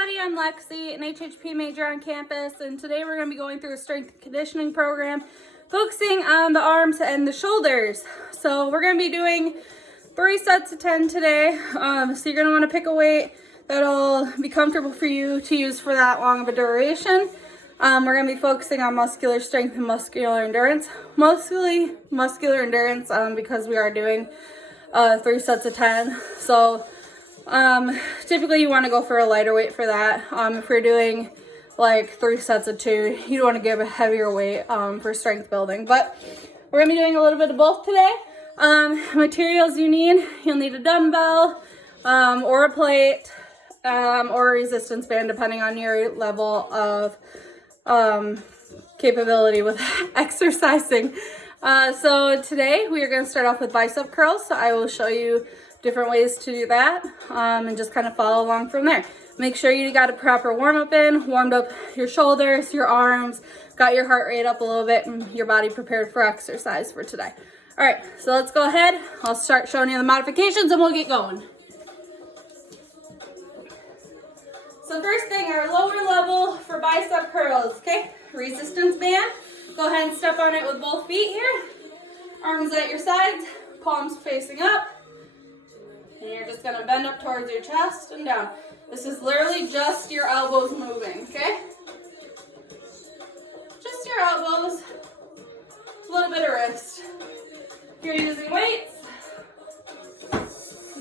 everybody, I'm Lexi, an HHP major on campus, and today we're going to be going through a strength and conditioning program focusing on the arms and the shoulders. So we're going to be doing 3 sets of 10 today. So you're going to want to pick a weight that'll be comfortable for you to use for that long of a duration. We're going to be focusing on muscular strength and muscular endurance, mostly muscular endurance because we are doing 3 sets of 10. So typically you want to go for a lighter weight for that. If you're doing like 3 sets of 2, you want to give a heavier weight for strength building. But we're going to be doing a little bit of both today. Materials you need, you'll need a dumbbell or a plate or a resistance band depending on your level of capability with exercising. So today we are going to start off with bicep curls. So I will show you different ways to do that and just kind of follow along from there. Make sure you got a proper warm-up in, warmed up your shoulders, your arms, got your heart rate up a little bit, and your body prepared for exercise for today. All right, so let's go ahead. I'll start showing you the modifications and we'll get going. So first thing, our lower level for bicep curls, okay? Resistance band. Go ahead and step on it with both feet here. Arms at your sides, palms facing up. And you're just gonna bend up towards your chest and down. This is literally just your elbows moving, okay? Just your elbows, a little bit of wrist. If you're using weights,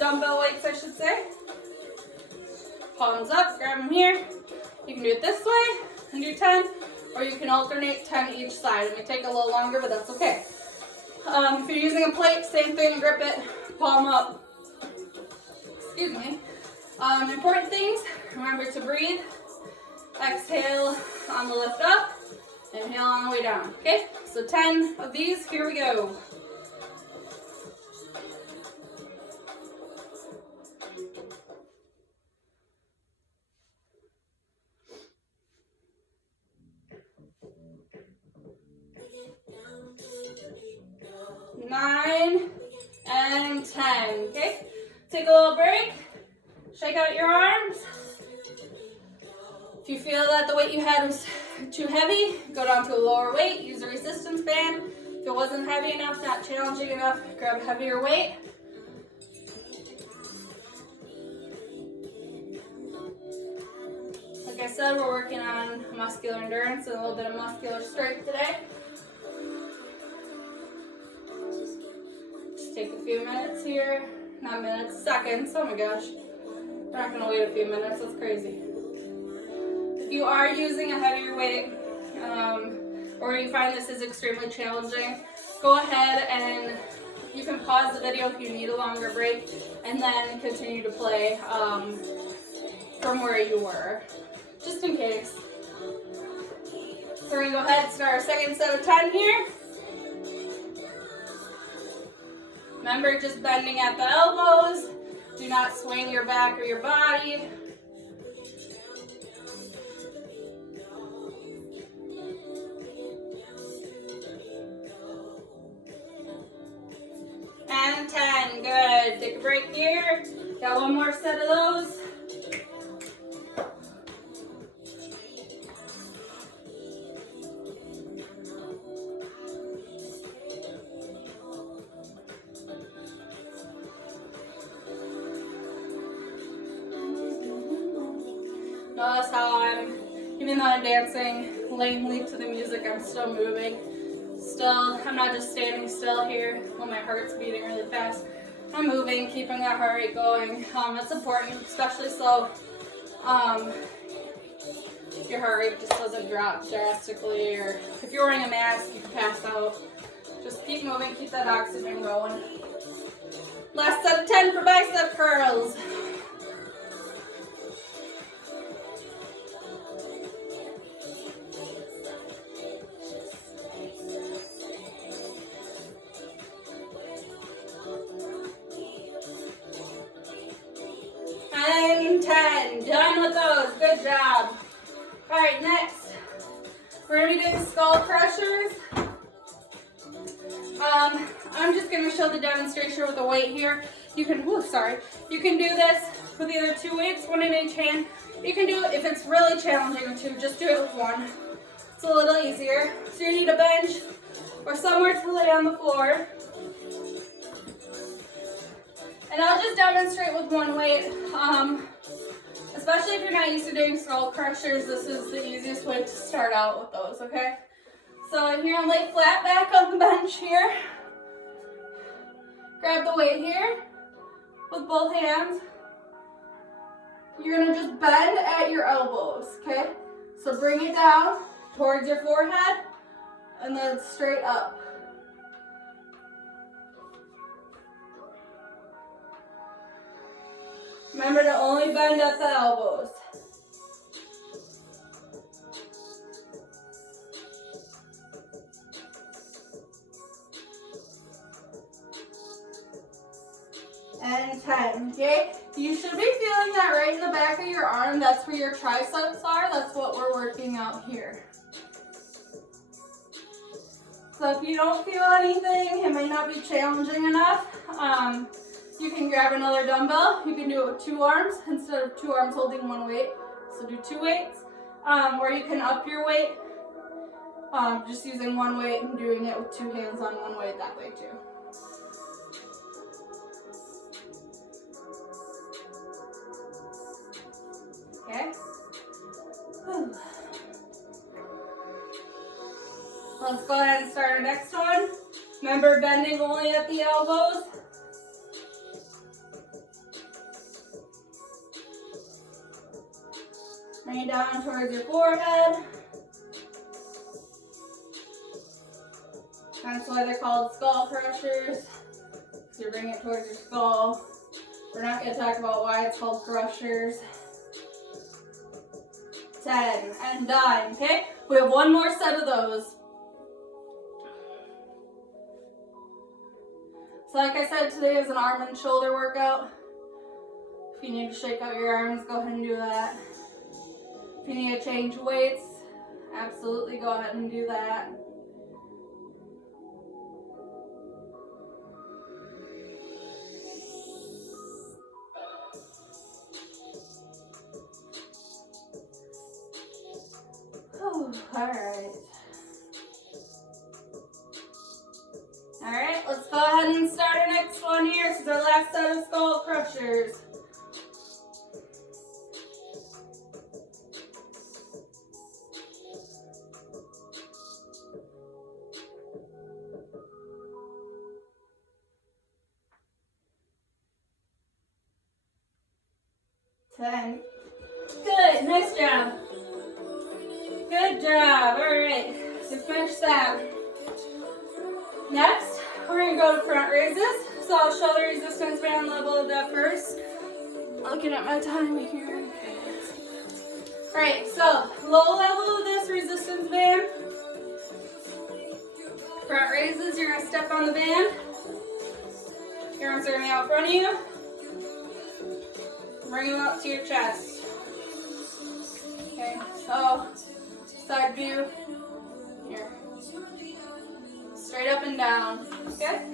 dumbbell weights I should say, palms up, grab them here. You can do it this way and do 10, or you can alternate 10 each side. It may take a little longer, but that's okay. If you're using a plate, same thing, grip it, palm up. Excuse me. Important things, remember to breathe. Exhale on the lift up, inhale on the way down, okay? So 10 of these, here we go. Nine and 10, okay? Take a little break, shake out your arms. If you feel that the weight you had was too heavy, go down to a lower weight, use a resistance band. If it wasn't heavy enough, not challenging enough, grab a heavier weight. Like I said, we're working on muscular endurance and a little bit of muscular strength today. Just take a few minutes here. Not minutes, seconds. Oh my gosh. We're not gonna wait a few minutes, that's crazy. If you are using a heavier weight, or you find this is extremely challenging, go ahead and you can pause the video if you need a longer break, and then continue to play from where you were, just in case. So we're gonna go ahead and start our second set of 10 here. Remember, just bending at the elbows. Do not swing your back or your body. And 10, good. Take a break here. Got one more set of those. Notice how even though I'm dancing lamely to the music, I'm still moving. I'm not just standing still here while my heart's beating really fast. I'm moving, keeping that heart rate going. It's important, especially so your heart rate just doesn't drop drastically, or if you're wearing a mask, you can pass out. Just keep moving, keep that oxygen going. Last set of 10 for bicep curls. And 10, done with those, good job. All right, next, we're gonna be doing skull crushers. I'm just gonna show the demonstration with the weight here. You can, you can do this with either 2 weights, 1 in each hand. You can do it if it's really challenging with 2, just do it with 1. It's a little easier. So you need a bench or somewhere to lay on the floor. And I'll just demonstrate with 1 weight. Especially if you're not used to doing skull crushers, this is the easiest way to start out with those, okay? So you're gonna lay flat back on the bench here. Grab the weight here with both hands. You're gonna just bend at your elbows, okay? So bring it down towards your forehead and then straight up. Remember to only bend at the elbows. And 10, okay? You should be feeling that right in the back of your arm. That's where your triceps are. That's what we're working out here. So if you don't feel anything, it may not be challenging enough. You can grab another dumbbell. You can do it with 2 arms instead of 2 arms holding 1 weight. So do 2 weights. Or you can up your weight just using 1 weight and doing it with 2 hands on 1 weight that way too. Okay. Let's go ahead and start our next one. Remember, bending only at the elbows. Bring it down towards your forehead. That's why they're called skull crushers. So you bring it towards your skull. We're not going to talk about why it's called crushers. 10 and done, okay? We have 1 more set of those. So like I said, today is an arm and shoulder workout. If you need to shake out your arms, go ahead and do that. If you need to change weights, absolutely go ahead and do that. All right, let's go ahead and start our next one here. This is our last set of skull crushers. Ten. Good, nice job. Good job, all right, so finish that. Next, we're gonna go to front raises. So I'll show the resistance band level of that first. Looking at my time here. All right, so low level of this resistance band. Front raises, you're gonna step on the band. Your arms are gonna be out in front of you. Bring them up to your chest. Okay, so side view, here. Straight up and down, okay?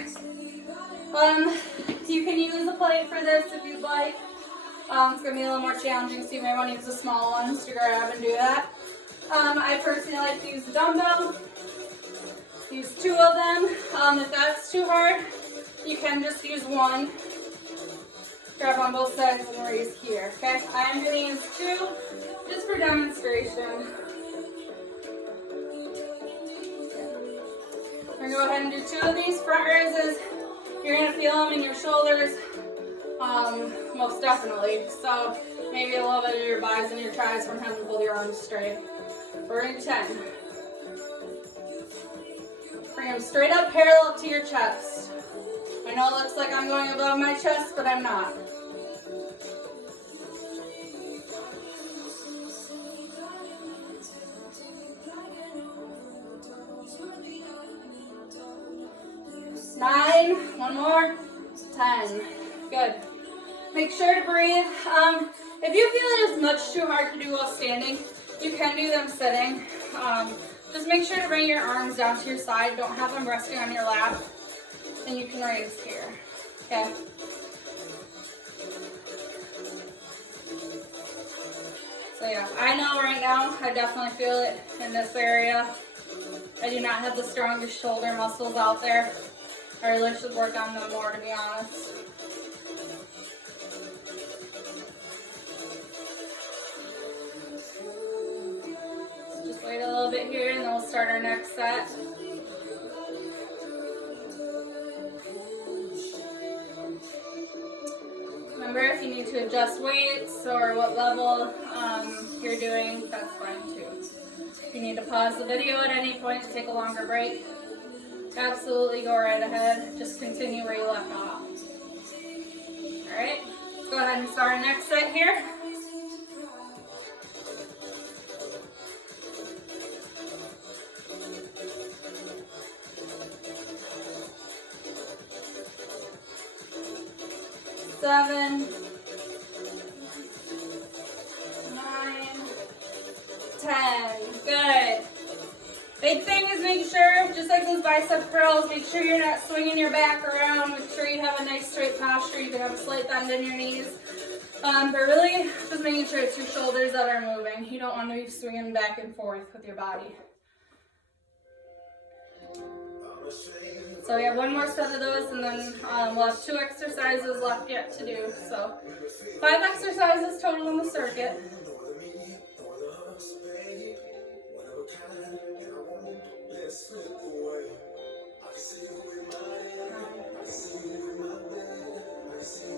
You can use a plate for this if you'd like. It's gonna be a little more challenging, so you may want to use the small ones to grab and do that. I personally like to use a dumbbell. Use 2 of them. If that's too hard, you can just use 1. Grab on both sides and raise here, okay? I'm gonna use 2 just for demonstration. We're gonna go ahead and do 2 of these front raises. You're gonna feel them in your shoulders, most definitely. So maybe a little bit of your buys and your tries from having to hold your arms straight. We're gonna do 10. Bring them straight up parallel to your chest. I know it looks like I'm going above my chest, but I'm not. Nine, 1 more, 10. Good. Make sure to breathe. If you feel it is much too hard to do while standing, you can do them sitting. Just make sure to bring your arms down to your side. Don't have them resting on your lap. And you can raise here. Okay. So yeah, I know right now I definitely feel it in this area. I do not have the strongest shoulder muscles out there. I really should work on them more, to be honest. So just wait a little bit here and then we'll start our next set. Remember, if you need to adjust weights or what level you're doing, that's fine too. If you need to pause the video at any point to take a longer break, absolutely go right ahead. Just continue where you left off. Alright, let's go ahead and start our next set here. Seven, 9, 10. Good. Big thing is make sure, just like those bicep curls, make sure you're not swinging your back around. Make sure you have a nice straight posture. You can have a slight bend in your knees. But really, just making sure it's your shoulders that are moving. You don't want to be swinging back and forth with your body. So we have one more set of those, and then we'll have 2 exercises left yet to do. So 5 exercises total in the circuit.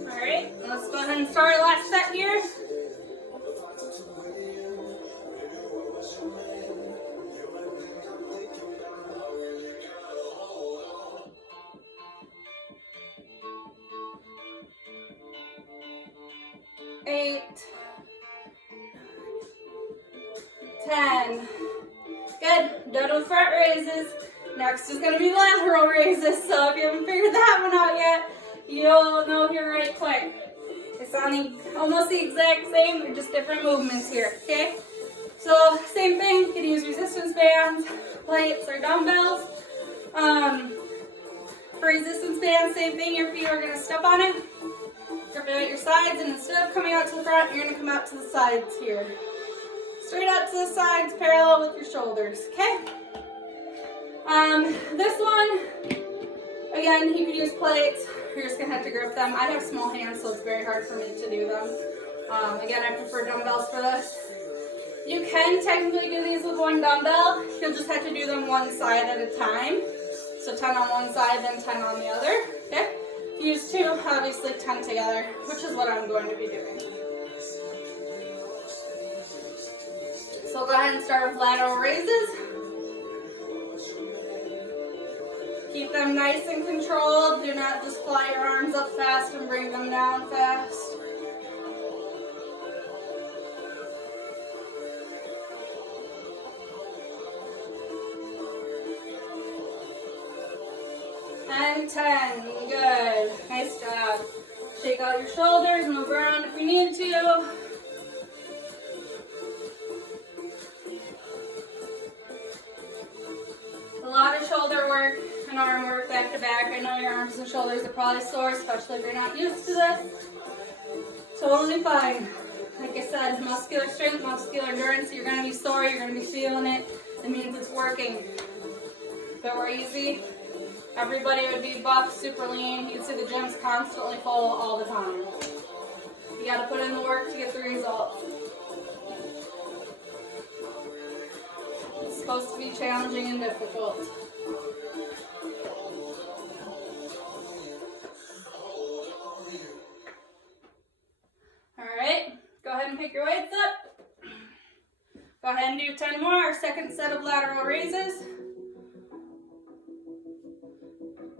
All right, let's go ahead and start our last set here. Eight, 10. Good. Done with front raises. Next is going to be lateral raises. So if you haven't figured that one out yet, you'll know here right quick. It's on almost the exact same, they're just different movements here. Okay. So same thing. You can use resistance bands, plates, or dumbbells. For resistance bands, same thing. Your feet are going to step on it. Grip it at your sides, and instead of coming out to the front, you're going to come out to the sides here. Straight out to the sides, parallel with your shoulders, okay? This one, again, you could use plates. You're just going to have to grip them. I have small hands, so it's very hard for me to do them. Again, I prefer dumbbells for this. You can technically do these with one dumbbell. You'll just have to do them one side at a time. So 10 on one side, then 10 on the other, okay? If you use 2, obviously 10 together, which is what I'm going to be doing. So go ahead and start with lateral raises. Keep them nice and controlled. Do not just fly your arms up fast and bring them down fast. And 10. Good. Nice job. Shake out your shoulders, move around if you need to. A lot of shoulder work and arm work back to back. I know your arms and shoulders are probably sore, especially if you're not used to this. Totally fine. Like I said, muscular strength, muscular endurance, you're going to be sore, you're going to be feeling it. It means it's working. If it were easy, everybody would be buff, super lean. You'd see the gyms constantly full all the time. You got to put in the work to get the results. It's supposed to be challenging and difficult. Alright, go ahead and pick your weights up. Go ahead and do 10 more, our second set of lateral raises.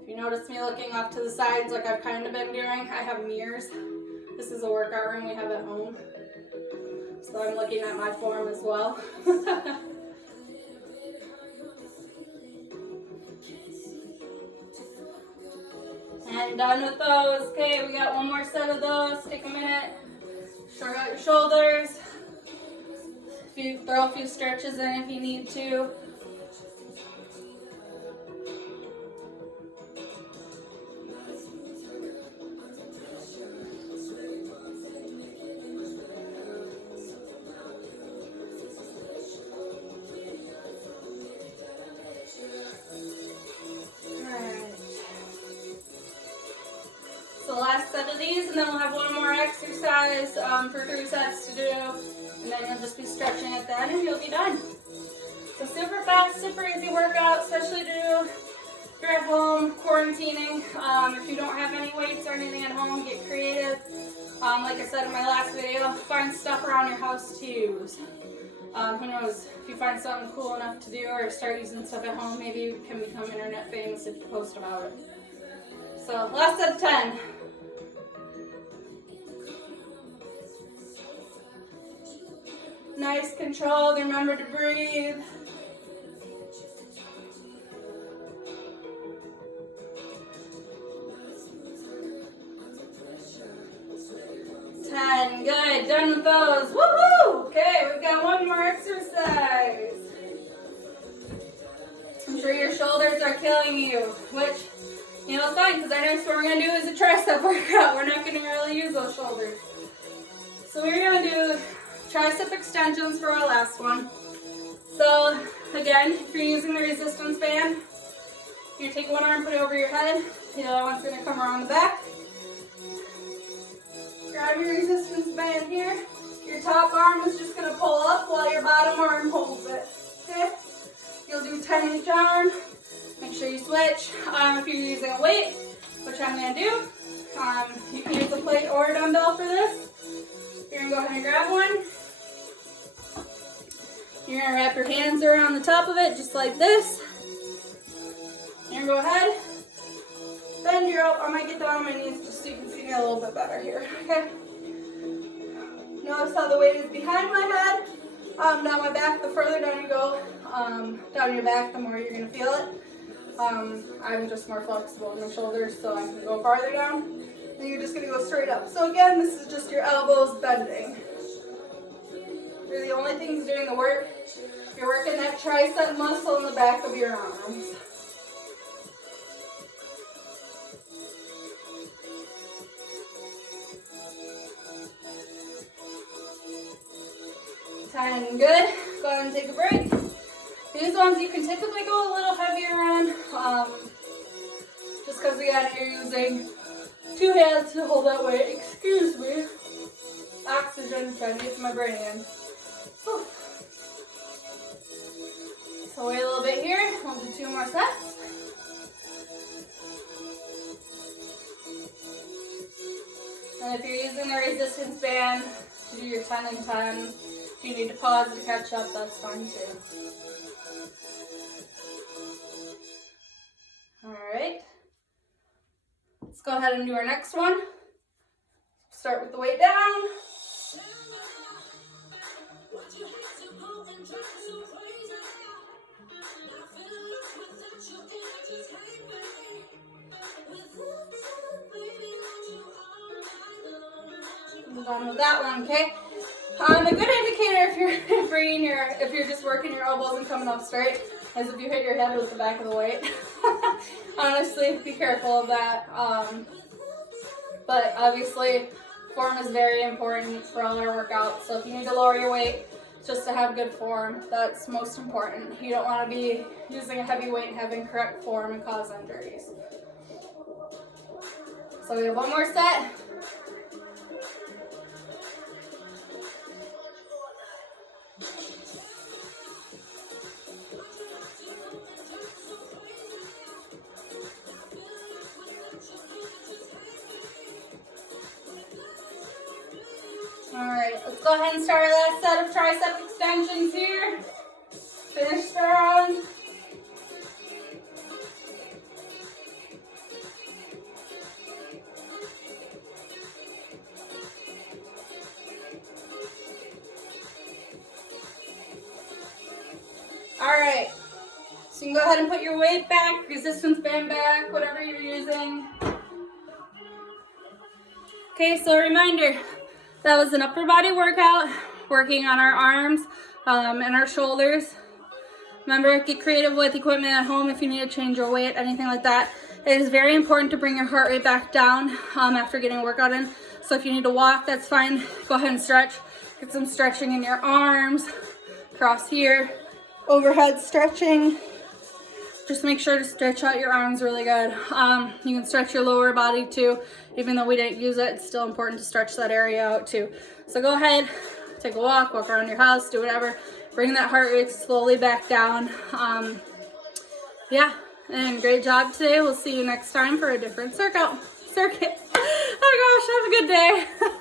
If you notice me looking off to the sides like I've kind of been doing, I have mirrors. This is a workout room we have at home. So I'm looking at my form as well. And done with those. Okay, we got one more set of those. Take a minute. Shrug out your shoulders. Throw a few stretches in if you need to. and then we'll have one more exercise for 3 sets to do, and then you'll just be stretching at the end and you'll be done. So super fast, super easy workout, especially to do if you're at home quarantining. If you don't have any weights or anything at home, get creative. Like I said in my last video, find stuff around your house to use. Who knows, if you find something cool enough to do or start using stuff at home, maybe you can become internet famous if you post about it. So last set of 10. Nice control, remember to breathe. Good, done with those. Woohoo! Okay, we've got one more exercise. I'm sure your shoulders are killing you, which, you know, it's fine, because our next one we're going to do is a tricep workout. We're not going to really use those shoulders. So we're going to do tricep extensions for our last one. So, again, if you're using the resistance band, you're going to take one arm, put it over your head. The other one's going to come around the back. Grab your resistance band here. Your top arm is just going to pull up while your bottom arm holds it. Okay? You'll do 10 each arm. Make sure you switch. If you're using a weight, which I'm going to do, you can use a plate or a dumbbell for this. You're going to go ahead and grab one. You're going to wrap your hands around the top of it just like this. You're going to go ahead. Bend your elbow. I might get down on my knees just so you can see me a little bit better here. Okay? Notice how the weight is behind my head. Down my back. The further down you go, down your back, the more you're going to feel it. I'm just more flexible in my shoulders, so I can go farther down. And you're just going to go straight up. So again, this is just your elbows bending. You're the only things doing the work. You're working that tricep muscle in the back of your arms. Good. Go ahead and take a break. These ones you can typically go a little heavier on, just because again you're using 2 hands to hold that weight. Excuse me. Oxygen, trying to get to my brain again. Whew. So wait a little bit here. We'll do 2 more sets. And if you're using the resistance band to do your 10 and 10, if you need to pause to catch up, that's fine too. Alright. Let's go ahead and do our next one. Start with the weight down. I'm done with that one, okay? A good indicator if you're just working your elbows and coming up straight is if you hit your head with the back of the weight. Honestly, be careful of that. But obviously, form is very important for all our workouts. So if you need to lower your weight just to have good form, that's most important. You don't want to be using a heavy weight and have incorrect form and cause injuries. So we have one more set. Alright, let's go ahead and start our last set of tricep extensions here. Finish strong. Alright, so you can go ahead and put your weight back, resistance band back, whatever you're using. Okay, so a reminder. That was an upper body workout, working on our arms and our shoulders. Remember, get creative with equipment at home if you need to change your weight, anything like that. It is very important to bring your heart rate back down after getting a workout in. So if you need to walk, that's fine. Go ahead and stretch. Get some stretching in your arms, across here, overhead stretching. just make sure to stretch out your arms really good. You can stretch your lower body too. Even though we didn't use it, it's still important to stretch that area out too. So go ahead, take a walk around your house, do whatever. Bring that heart rate slowly back down. Yeah, and great job today. We'll see you next time for a different circuit. Oh gosh, have a good day.